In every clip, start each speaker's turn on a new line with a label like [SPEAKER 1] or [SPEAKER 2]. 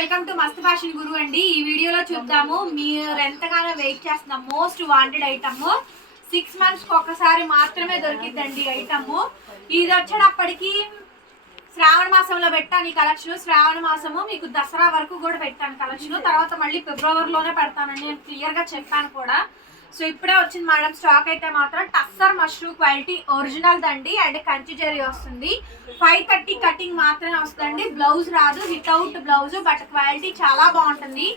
[SPEAKER 1] Welcome to Mast fashion guru అండి. ఈ వీడియోలో చూద్దాము మీరు ఎంతగానో వెయిట్ చేస్తున్న most wanted item six months ఒక్కసారి మాత్రమే దొరికిద్దండి ఐటమ్ ఇది వచ్చేటప్పటికి శ్రావణ మాసంలో పెట్టాను ఈ కలెక్షన్ శ్రావణ మాసము మీకు దసరా వరకు కూడా పెట్టాను కలెక్షన్ తర్వాత మళ్ళీ ఫిబ్రవరిలోనే పెడతానని నేను క్లియర్గా చెప్పాను కూడా. సో ఇప్పుడే వచ్చింది మేడం స్టాక్ అయితే మాత్రం టస్సర్ మష్రూమ్ క్వాలిటీ ఒరిజినల్ దండి అండ్ కంచి జరీ వస్తుంది. ఫైవ్ థర్టీ కటింగ్ మాత్రమే వస్తుందండి. బ్లౌజ్ రాదు వితౌట్ బ్లౌజ్ బట్ క్వాలిటీ చాలా బాగుంటుంది.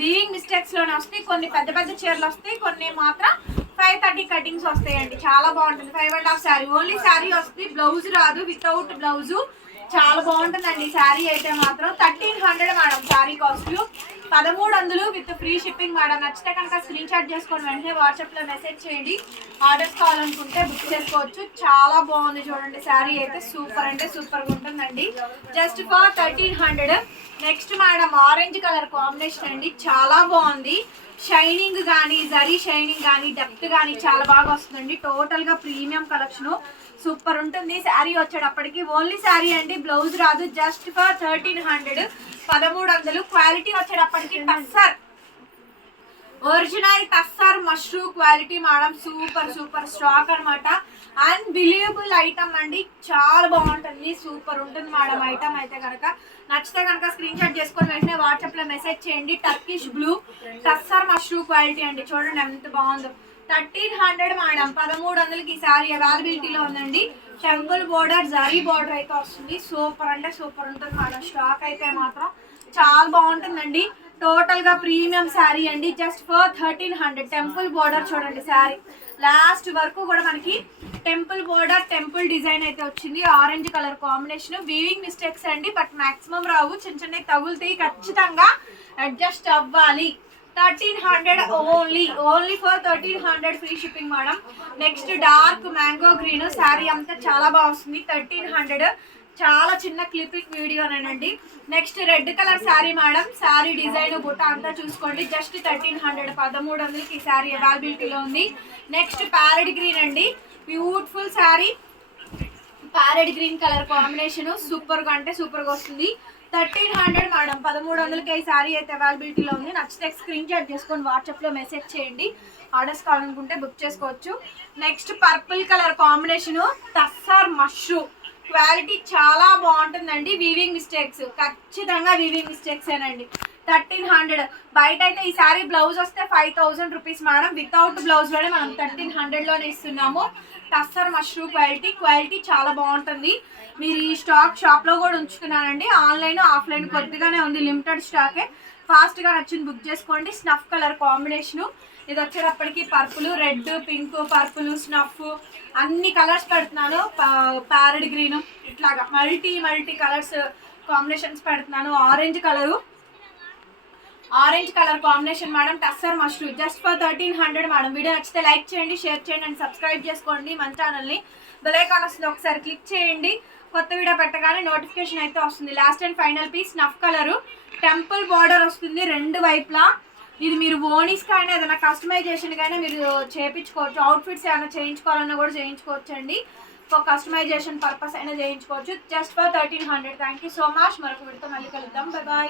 [SPEAKER 1] వీవింగ్ మిస్టేక్స్లోనే వస్తాయి. కొన్ని పెద్ద పెద్ద చీరలు వస్తాయి కొన్ని మాత్రం ఫైవ్ థర్టీ కటింగ్స్ వస్తాయండి. చాలా బాగుంటుంది. Five and half saree. Only saree వస్తుంది. బ్లౌజ్ రాదు వితౌట్ బ్లౌజు. చాలా బాగుంటుందండి. శారీ అయితే మాత్రం thirteen hundred madam saree cost. పదమూడు వందలు విత్ ఫ్రీ షిప్పింగ్ మేడం. నచ్చితే కనుక స్క్రీన్ షాట్ చేసుకొని వెంటనే వాట్సాప్లో మెసేజ్ చేయండి. ఆర్డర్స్ కావాలనుకుంటే బుక్ చేసుకోవచ్చు. చాలా బాగుంది చూడండి శారీ అయితే. సూపర్ అంటే సూపర్గా ఉంటుందండి. Just for thirteen hundred. Next madam orange colour combination అండి. చాలా బాగుంది. షైనింగ్ కానీ జరీ షైనింగ్ కానీ డెప్త్ కానీ చాలా బాగా వస్తుందండి. టోటల్గా ప్రీమియం కలెక్షన్ సూపర్ ఉంటుంది. శారీ వచ్చేటప్పటికి ఓన్లీ శారీ అండి. బ్లౌజ్ రాదు. Just for thirteen hundred. పదమూడు వందలు. క్వాలిటీ వచ్చేటప్పటికి tussar. Original tussar mashru quality madam. Super super. Stock అనమాట అన్బిలీవబుల్ ఐటమ్ అండి. చాలా బాగుంటుంది. సూపర్ ఉంటుంది మేడం. ఐటమ్ అయితే కనుక నచ్చితే కనుక స్క్రీన్ షాట్ చేసుకొని వెంటనే వాట్సాప్లో మెసేజ్ చేయండి. Turkish blue tussar mashru quality అండి. చూడండి ఎంత బాగుందో. Thirteen hundred madam. పదమూడు వందలకి ఈ సారీ అవైలబిలిటీలో ఉందండి. టెంపుల్ బోర్డర్ జరీ బోర్డర్ అయితే వస్తుంది. సూపర్ అంటే సూపర్ ఉంటుంది మేడం. స్టాక్ అయితే మాత్రం చాలా బాగుంటుందండి. టోటల్గా ప్రీమియం శారీ అండి. Just for thirteen hundred temple border చూడండి శారీ లాస్ట్ వరకు కూడా మనకి టెంపుల్ బోర్డర్ టెంపుల్ డిజైన్ అయితే వచ్చింది. Orange colour combination weaving mistakes అండి. బట్ మాక్సిమం రావు. చిన్న చిన్నవి తగులుతాయి. ఖచ్చితంగా అడ్జస్ట్ అవ్వాలి. Thirteen hundred only only for thirteen hundred free shipping madam next dark mango green saree అంతా చాలా బాగా వస్తుంది. థర్టీన్ హండ్రెడ్ చాలా చిన్న clipping వీడియోనేనండి next red colour saree madam saree design బుట్ట అంతా చూసుకోండి. జస్ట్ థర్టీన్ హండ్రెడ్ పదమూడు వందలకి ఈ శారీ అవైలబిలిటీలో ఉంది. నెక్స్ట్ ప్యారెడ్ గ్రీన్ అండి. Beautiful saree parrot green colour combination సూపర్గా అంటే సూపర్గా వస్తుంది. Thirteen hundred madam. పదమూడు వందలకి ఈ సారీ అయితే అవైలబిలిటీలో ఉంది. నచ్చితే స్క్రీన్ షాట్ చేసుకొని వాట్సాప్లో మెసేజ్ చేయండి. ఆర్డర్స్ కావాలనుకుంటే బుక్ చేసుకోవచ్చు. Next purple colour combination tussar mushroom quality చాలా బాగుంటుందండి. వీవింగ్ మిస్టేక్స్ ఖచ్చితంగా వీవింగ్ మిస్టేక్స్ ఏనండి. Thirteen hundred. బయట అయితే ఈ సారీ బ్లౌజ్ వస్తే five thousand rupees madam. Without బ్లౌజ్లోనే మనం థర్టీన్ హండ్రెడ్లోనే ఇస్తున్నాము. టస్సర్ మష్రూమ్ క్వాలిటీ క్వాలిటీ చాలా బాగుంటుంది. మీరు ఈ స్టాక్ షాప్లో కూడా ఉంచుకున్నానండి ఆన్లైన్ ఆఫ్లైన్ కొద్దిగానే ఉంది లిమిటెడ్ స్టాకే ఫాస్ట్గా నచ్చింది బుక్ చేసుకోండి. స్నఫ్ కలర్ కాంబినేషన్ ఇది వచ్చేటప్పటికి purple red pink purple snuff అన్ని కలర్స్ పెడుతున్నాను. ప్యారెడ్ గ్రీన్ ఇట్లాగా. మల్టీ మల్టీ కలర్స్ కాంబినేషన్స్ పెడుతున్నాను. Orange colour orange colour combination madam tussar mushroom just for thirteen hundred madam. Video నచ్చితే లైక్ చేయండి share చేయండి and subscribe చేసుకోండి మన ఛానల్ని బెలైకాన్ వస్తుంది ఒకసారి క్లిక్ చేయండి. కొత్త వీడియో పెట్టగానే నోటిఫికేషన్ అయితే వస్తుంది. Last and final piece snuff colour temple border వస్తుంది రెండు వైపులా. ఇది మీరు ఓనీస్ కానీ ఏదైనా కస్టమైజేషన్ కానీ మీరు చేయించుకోవచ్చు. అవుట్ఫిట్స్ ఏమైనా చేయించుకోవాలన్నా కూడా చేయించుకోవచ్చు అండి. ఫర్ కస్టమైజేషన్ పర్పస్ అయినా చేయించుకోవచ్చు. Just for thirteen hundred thank you so much మరొక వీడితో మళ్ళీ కలుద్దాం. బాయ్